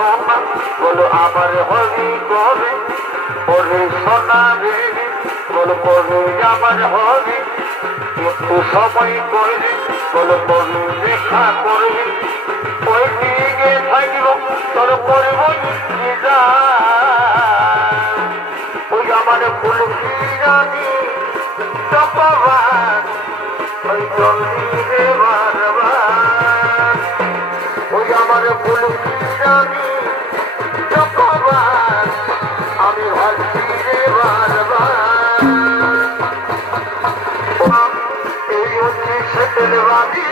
সোনা বলো আমার হবি কবে ওরে সোনা রে বলো কবে আমার হবি একটু সময় করবি বলো কবে দেখা করবি ওই দিকে থাকিব তোর করব ওই আমার ফুল রানী চপাবান ওই জলদি রে বারবার ওই আমার ফুল রানী চপাবান আমি ভাবছি রে বারবার এই হচ্ছে সেটেল বাড়ি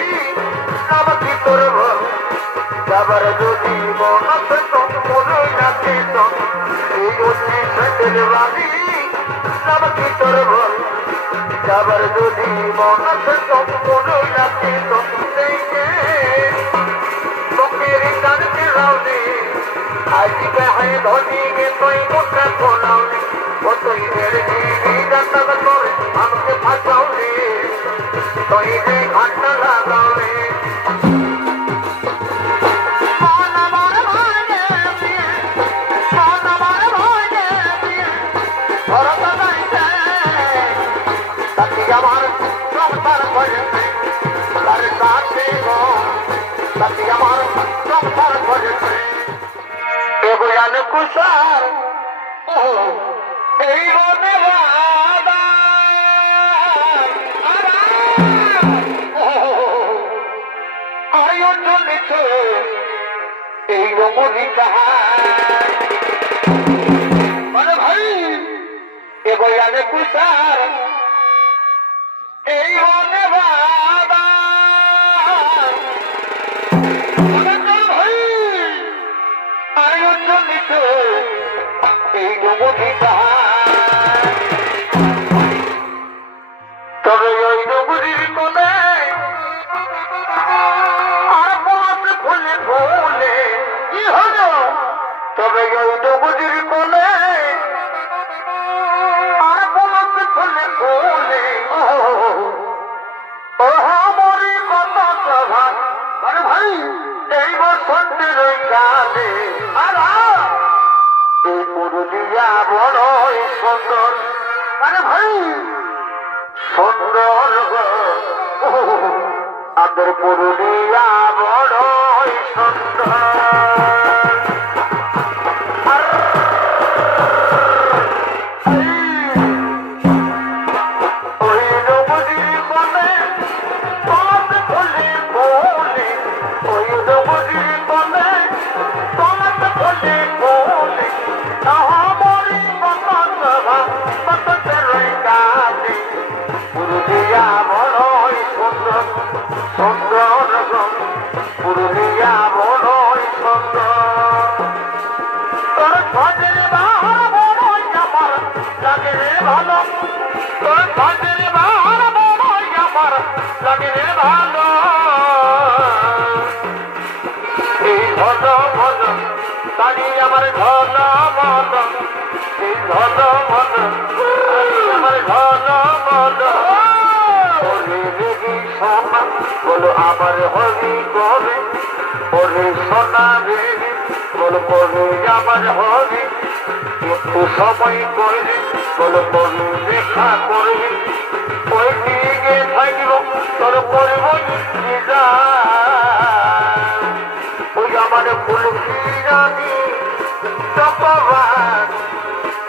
আমাকে তোর ভর যাবার যদি মন আছে তো মনে রাখে তো এই হচ্ছে সেটেল বাড়ি আমাকে তোর ভর যাবার যদি মন আছে তো মনে রাখে তো লোকের কানকে রাউনে আজ কাহে ধনী গে তুই কোথা কোনাউনি ও তুই মেরে দিবি জান্নাত করে আমাকে ফাঁসাউনি তুই যে ঘন্টা লাগাউনি আমার সংসার করেছে তার কাছে তাতে আমার সংসার করেছে এগুলান কুষার এই বনে আয়োজন লিখে এই রমণী কাহার মানে ভাই এগুলান কুষার এই বনে আয়োজন লিখে এই রমণী কাহার তবে ওই রমণীর কোলে আর পথ ফুলে ফুলে কি হলো তবে ওই রমণীর কোলে আর পথ ফুলে ফুলে ও মরি কত সভা আরে ভাই এই বসন্তের ওই গানে এই পুরুলিয়া বড়ই সুন্দর মানে ভাই সুন্দর আমাদের পুরুলিয়া বড়ই সুন্দর পুরুলিয়া বড়ই সুন্দর তোর খোঁজের বাহার বড়ই আমার লাগে রে ভালো তোর খোঁজের বাহার বড়ই আমার লাগে রে ভালো এই ঘন ঘন তারি আমার ঘন মন এই ঘন ঘন আমার ঘন মন বলো আমার হবি কবে ওরে সোনা রে বলো কবে আমার হবি একটু সময় করবি বলো কবে দেখা করবি ওই দিকে থাকিব তোর করব ওই আমার ফুল রানী চপাবান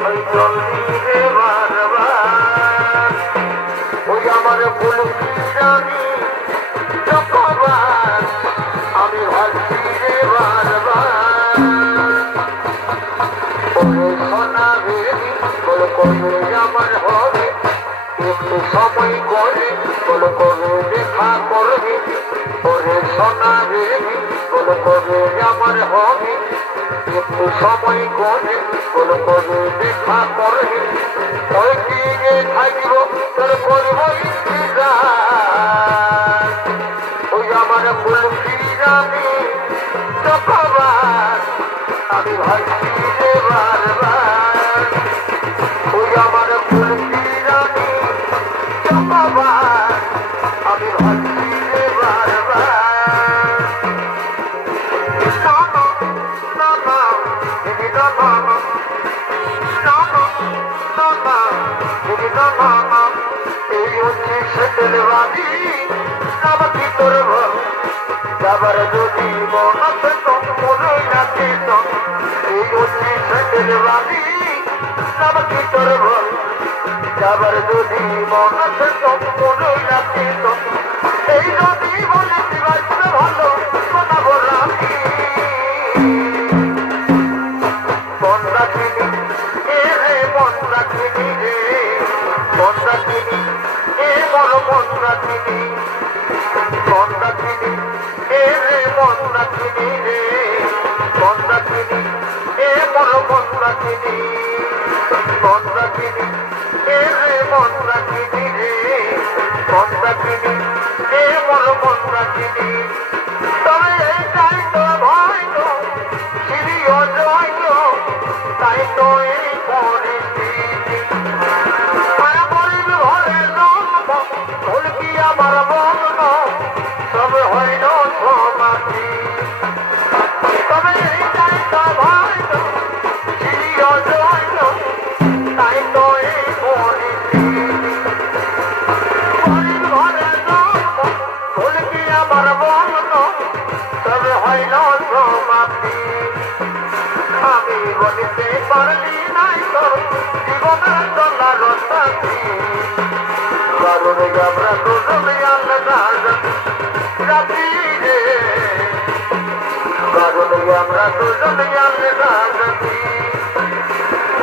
ওই জলদি রে বারবার ওই আমার ফুল রানী চপাবান আমি ভাবছি রে বারবার ওরে সোনা বেবি বলো কবে আমার হবে একটু সময় করে বলো কবে দেখা করবি ওরে সোনা বেবি বলো কবে আমার হবে একটু সময় করে বলো কবে দেখা করবি ওই দিকে থাকিব তোর করবো ওই আমার ফুল রানী চপাবান আমি ভাবছি রে বারবার ওই আমার ফুল রানী চপাবান আমি ভাবছি রে বারবার না এই হচ্ছে সেটেল বাড়ি নাম কি তোর ঘর যাবার যদি মন আছে তো মনে রাখে তো এই হচ্ছে সেটেল বাড়ি নাম কি তোর ঘর যাবার যদি মন আছে তো মনে রাখে তো এই যদি বলে দিবাই ভালো কথা বলাবি মন রাখিনি এ রে মন রাখিনি রে মন রাখিনি এ বড় মন রাখিনি মন রাখিনি এ রে মন রাখিনি রে মন রাখিনি এ বড় মন রাখিনি মন রাখিনি এ রে মন রাখিনি রে মন রাখিনি এ বড় মন রাখিনি তবে এইটাই তো ভয় তো সিঁড়িও জয় তো তাই তো এই পরিস্থিতি মায়া করিব ঘরে জন্ম ঢোলকি আমার বন্ধ সব হইল সমাধি তবে এইটাই তো ভয় তো সিঁড়িও জয় তো তাই তো এই পরিস্থিতি গরিব ঘরে জন্ম ঢোলকি আমার বন্ধ সব হইল সমাধি আমি বলিতে পারলি নাই তোর জীবনের চলার সাথী কারণ আমরা দুজনে আলাদা জাতি রে কারণ আমরা দুজনে আলাদা জাতি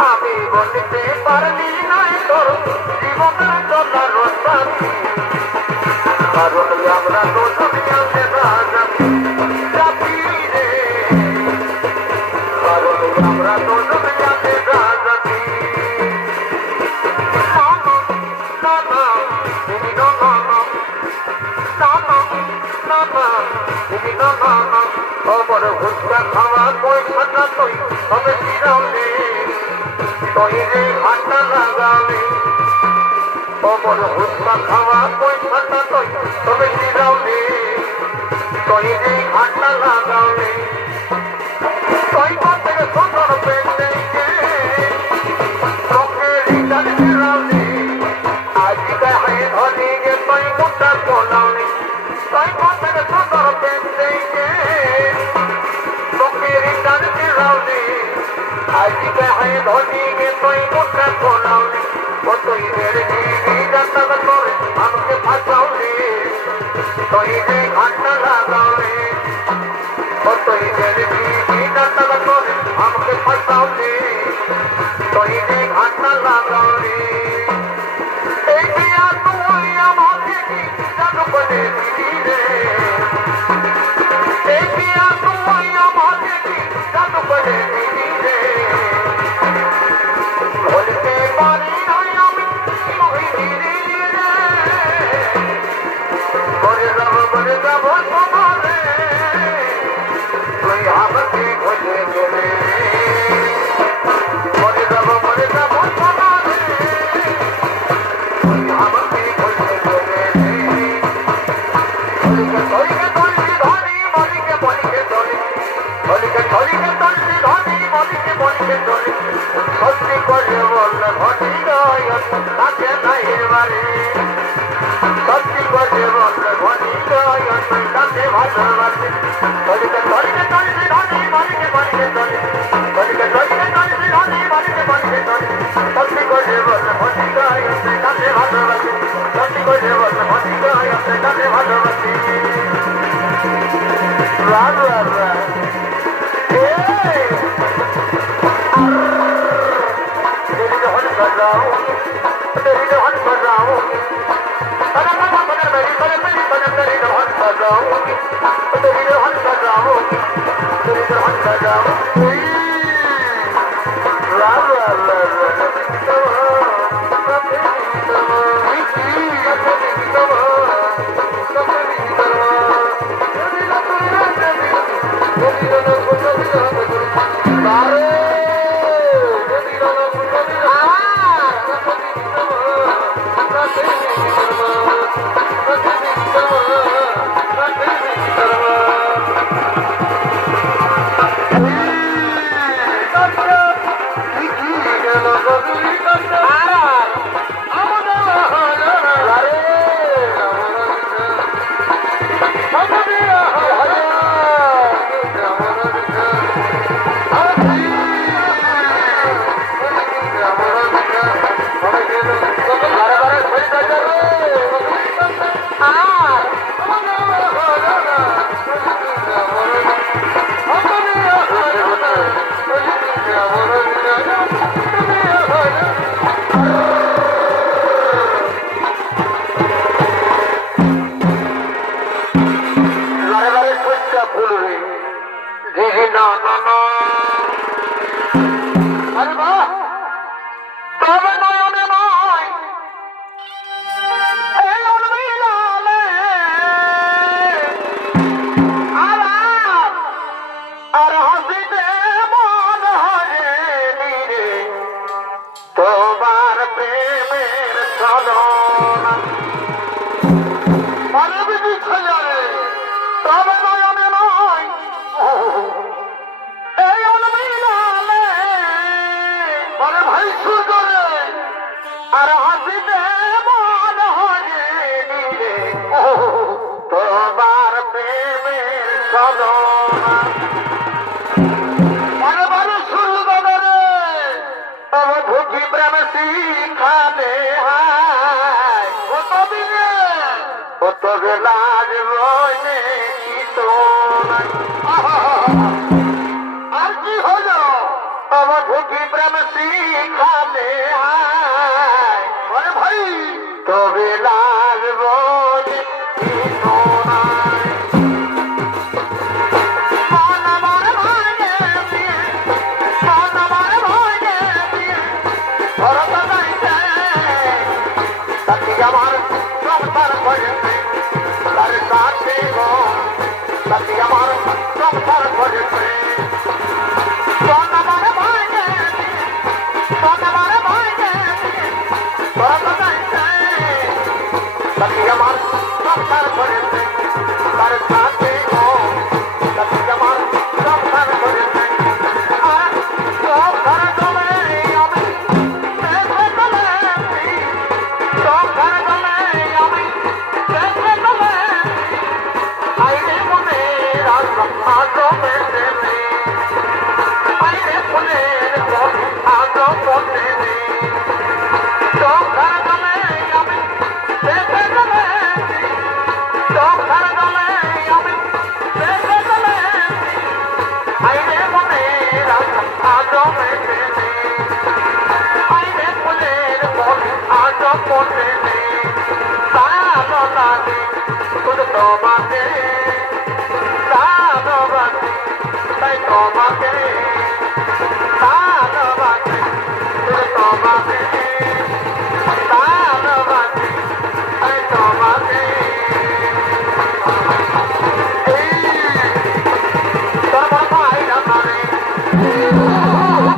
আমি বলিতে পারলি নাই তোর জীবনের চলার সাথী কারণ আমরা দুজনে আলাদা জাতি জাতি রে কারণ আমরা দুজনে আলাদা জাতি অমর ভুট্টা খাওয়া পয়সাটা তুই তবে ফিরালে তুই রে ঘাটটা লাগালে অমর ভুট্টা খাওয়া পয়সাটা তুই তবে ফিরালে তুই রে ঘাটটা লাগালে তুই করতে সুন্দর পেতে তোকে রিটার্ন ফিরালে আজ গায়ে ধরে গে তুই মুখটা তোলালে তুই করতে সুন্দর পেতে তোকে রিটার্ন ফিরালে আজ গায়ে ধরে গে তুই মুখটা তোলালে ও তুই মেরে দিবি জানতা করে আমাকে ফাঁসাওলে তুই রে ঘাটটা লাগালে ও তুই মেরে দিবি জানতা করে আমাকে ফাঁসাওলে তুই রে ঘাটটা লাগালে এই বিয়া তুই আমাকে কি জানো বলে দিবি রে এই বিয়া তুই আমাকে কি জানো বলে দিবি রে বলতে পারি নাই আমি মহিদিনী রে বলে যাব তোমারে তুই আমাকে ভুলে গেলে বলে যাব তোমারে তুই আমাকে ভুলে গেলে বলিকে তুলসী ধরি বলিকে বলিকে চলে বলিকে ধরিকে তুলসী ধরি বলিকে বলিকে চলে সত্যি করে বলল ঘটি গায় তাকে নাই বাড়ি সত্যি করে বলল ঘটি গায় তাকে ভালোবাসে বলিকে ধরিকে তুলসী ধরি বলিকে বলিকে চলে বলিকে ধরিকে তুলসী ধরি বলিকে বলিকে চলে সত্যি করে বলল ঘটি গায় তাকে ভালোবাসে সত্যি করে বলল ঘটি গায় তাকে ভালোবাসে রা রা রা तेरी रहन बजाऊंगी तेरी रहन बजाऊंगी अरे बाबा बने मेरी बने मेरी बने तेरी रहन बजाऊंगी तेरी रहन बजाऊंगी तेरी रहन बजाऊंगी ला ला ला দিদি না না না আরে বাহ তবে নয়নে নয় এই উন্মিলালে আর হাসিতে মন হয়ে নিরে তোমার প্রেমের চলনা মানে বিধি ছেলে তবে নয়নে নয় এই উন্মিলালে মানে ভাই সুন্দরে আর হাসিতে মন হয়ে নিরে তোমার প্রেমের চলনা বারে শুরু বাজারে তবে ভুকি প্রেমে শিখানে হায় কত দিনে কত বেলাজ রয়ে কি তো নাই আর কি হলো তবে ভুকি প্রেমে শিখানে হায় আরে ভাই তবে লাজ রয়ে কি তো নাই আমার সংসার করেছে তার সাথে সাথী আমার সংসার করেছে আমার সংসার করেছে তার সাথে সাথী আমার সংসার করেছে তোমাকে